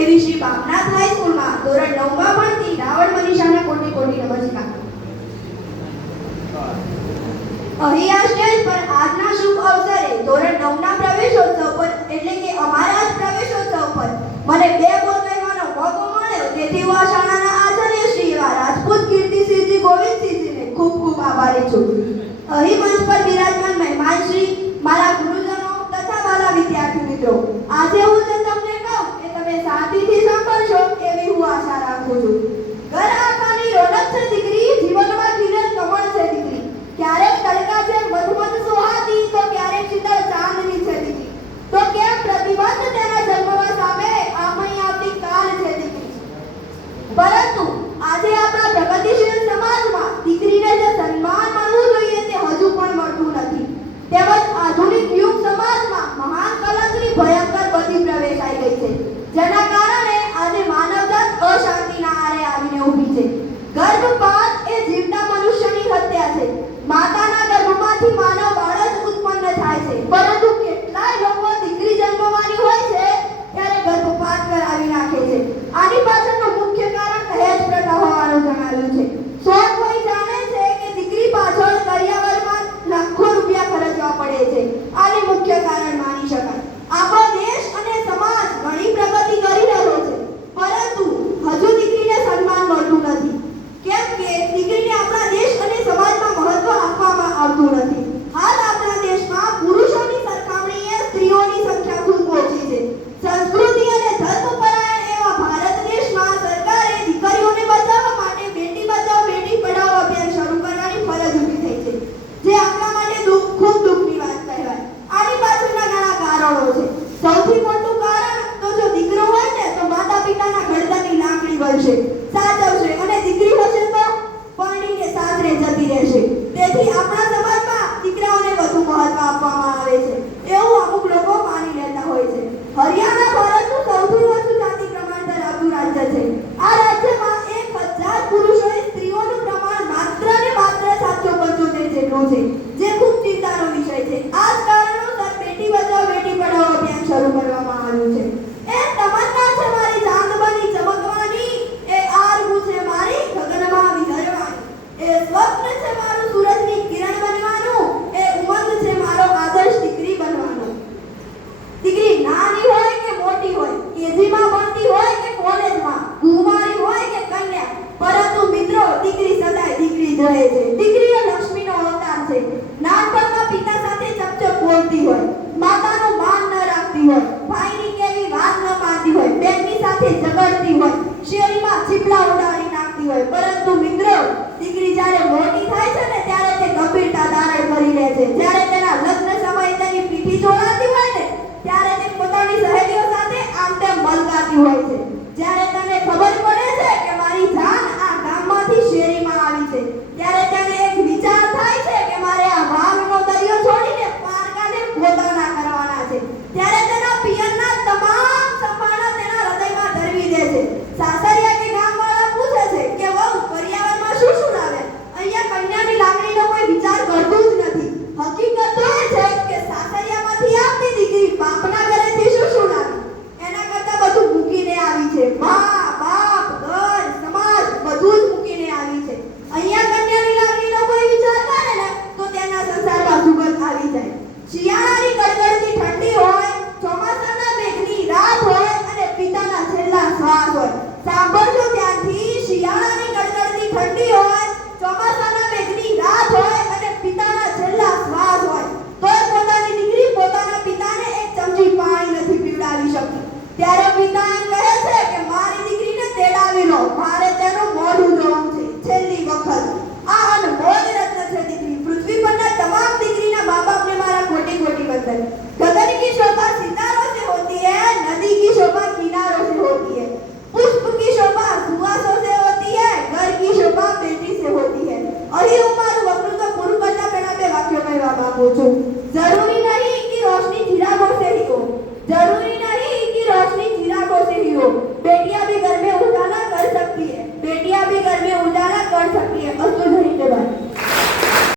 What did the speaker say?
એવી શ્રી ભાવનાથ હાઈસ્કૂલમાં ધોરણ 9 માં ભણતી રાવણ મનીષાને કોટી કોટી નમસ્કાર। અહીં આ સ્ટેજ પર આજના શુભ અવસરે ધોરણ 9 ના પ્રવેશોત્સવ પર એટલે કે અમારા જ પ્રવેશોત્સવ પર મને બે બોલ કહેવાનો મોકો મળ્યો, તેથી હું આ શાળાના આચાર્ય શ્રી એવા રાજપૂત કીર્તિસિંહજી ગોવિંદસિંહજીને ખૂબ ખૂબ આભારી છું। અહીં મંચ પર બિરાજમાન મહેમાન શ્રી, મારા ગુરુજનો તથા વાલા વિદ્યાર્થી મિત્રો, આજે હું જે તમને કહું એ તમે શાંતિથી સાંભળશો એવી હું આશા રાખું છું। ઘર આખાની રોનક છે દીકરી, જીવનમાં ખીલેલ કમળ છે દીકરી, ક્યારેક તડકા છે મધુમત સુહાતી, તો ક્યારેક શીતળ ચાંદની છે દીકરી, તો કેમ પ્રતિબંધ તેના જન્મવા સામે આમય આવતી કાલ છે દીકરી। પરંતુ આજે આપણા પ્રગતિશીલ સમાજમાં દીકરીને જે સન્માન મળવું જોઈએ તે હજુ પણ મળતું નથી, તેમજ આધુનિક યુગ સમાજમાં મહાન કલંકની ભયંકર બધી પ્રવેશાઈ ગઈ છે, જેના કારણે આજે માનવજાત અશાંતિના આરે આવીને ઊભી છે। ગર્ભપાત એ જીવતા મનુષ્યની હત્યા છે। માતાના ગર્ભમાંથી માનવ બાળક ઉત્પન્ન થાય છે, પરંતુ કેટલાય લોકો દીકરી જન્મવાની હોય છે ત્યારે ગર્ભપાત કરાવી નાખે છે। આની પાછળનું મુખ્ય કારણ દહેજ પ્રથા હોવાનું જણાવ્યું છે। સૌ કોઈ જાણે છે કે દીકરી પાછળ કરિયાવરમાં લાખો રૂપિયા ખર્ચવા પડે છે, આને મુખ્ય કારણ માની શકાય। આપણો દેશ અને સમાજ ઘણી પ્રગતિ કરી રહ્યો છે, પરંતુ હજુ દીકરીને સન્માન મળતું નથી, કેમ કે દીકરીને આપણા દેશ અને સમાજમાં મહત્વ આપવામાં આવતું નથી। હાલ આપણા દેશમાં પુરુષોની સરખામણીએ સ્ત્રીઓની સંખ્યા ખૂબ ઓછી છે। સંસ્કૃતિ અને ધર્મપરાયણ એવા ભારત દેશમાં સરકારે દીકરીઓને બચાવવા માટે બેટી બચાવો બેટી પઢાઓ અભિયાન શરૂ કરવાની ફરજ ઊભી થઈ છે, જે આપણા માટે ખૂબ દુઃખની વાત કહેવાય। આની પાછળના ઘણા કારણો છે। સૌથી મોટું કારણ તો જો દીકરો હોય ને તો માતા પિતાના ઘડતરની લાકડી બનશે, સાચવશે, અને દીકરી હશે તો પરણીને સાસરે જતી રહેશે। તેથી આપણા સમાજમાં દીકરાઓને વધુ મહત્વ આપવામાં આવે છે એવું અમુક લોકો માની લેતા હોય છે। હરિયાણા ભારતનું સૌથી વધુ જાતિ પ્રમાણ ધરાવતું રાજ્ય છે। આ રાજ્યમાં 1000 પુરુષોએ સ્ત્રીઓનું પ્રમાણ માત્ર ને માત્ર 775 જેટલું છે, જે ખૂબ ચિંતાનો વિષય છે। આ જ કારણોસર બેટી બચાવો બેટી પઢાઓ અભિયાન શરૂ કરવામાં આવ્યું છે। એ તમન્ના છે મારી ચાંદ બની ચમકવાની, એ આરગુ છે મારી ગગનમાં વિહરવાની, એ સ્વપ્ન છે મારું સૂરજની કિરણ બનવાનું, એ ઉમંગ છે મારો આદર્શ દીકરી બનવાનો। દીકરી નાની હોય કે મોટી હોય, કેજીમાં ભણતી હોય કે કોલેજમાં, કુમારી હોય કે કન્યા, પરંતુ મિત્રો દીકરી સદાય દીકરી જ રહે છે। દીકરી એ લક્ષ્મીનો અવતાર છે। નાનપણમાં પિતા સાથે ચપચપ બોલતી હોય, માતાનું માન ન રાખતી હોય, ભાઈની કેવી વાત ન માનતી હોય, બેનની સાથે ઝઘડતી હોય, શેરીમાં ચીપલા ઉડાડી નાખતી હોય, પરંતુ મિત્રો દીકરી જ્યારે મોટી થાય છે ને ત્યારે તે ગંભીરતા ધારણ કરી લે છે। જ્યારે તેના લગ્ન સમયે તેની પીઠી ચોળાતી હોય ને ત્યારે તે પોતાની સહેલીઓ સાથે આમ તેમ મલકાતી હોય છે। જ્યારે તેને ખબર પડે છે કે મારી જાન આ ગામમાંથી શેરીમાં આવી છે, ત્યારે તેને એક વિચાર થાય છે કે મારે આ વાવનો દરિયો છોડીને પારકાને પોતાના કરવાના છે। ત્યારે તેના પિયરના તમામ સંભાળા તેના હૃદયમાં ધરવી દે છે। સાસરિયા કે ગામવાળા પૂછે છે કે વહુ કરિયાવરમાં શું શું લાવે? અહીંયા કન્યાની લાગણીનો કોઈ વિચાર કરતું જ નથી। હકીકત તો એ છે કે સાસરિયામાંથી આવતી દીકરી બાપના ઘરેથી શું શું લાવી? એના કરતા બધું મૂકીને આવી છે। મા બાપ ઘર સમાજ બધું જ મૂકીને આવી છે। અહીંયા કન્યાની લાગણીનો કોઈ વિચાર કરે ને તો તેના સંસારમાં સુગંધ આવી જાય। શિયાળાની કડકડતી ઠંડી હોય, ચોમાસાના મેઘની રાત હોય અને પિતાના છેલ્લા શ્વાસ હોય। સાંભળજો ત્યાંથી, શિયાળાની કડકડતી ઠંડી હોય, ચોમાસાના મેઘની રાત હોય અને પિતાના છેલ્લા શ્વાસ હોય, તોય પોતાની દીકરી પોતાના પિતાને એક ચમચી પાણી નથી પીવડાવી શકતી। ત્યારે પિતા એમ કહે છે કે મારી દીકરીને તેડાવી લો, મારે તેનું મોઢું જોવું છે છેલ્લી વખત। આ અનમોલ રત્ન છે દીકરી। પૃથ્વી પરના તમામ દીકરીના મા બાપને મારા કોટી કોટી વંદન। गगन की शोभा सितारों से होती है, नदी की शोभा किनारों से होती है, पुष्प की शोभा सुवासों से होती है, घर की शोभा बेटी से होती है। અહીં હું મારું વક્તૃત્વ પૂરું કરતા પહેલા બે વાક્યો કહેવા માંગુ છું।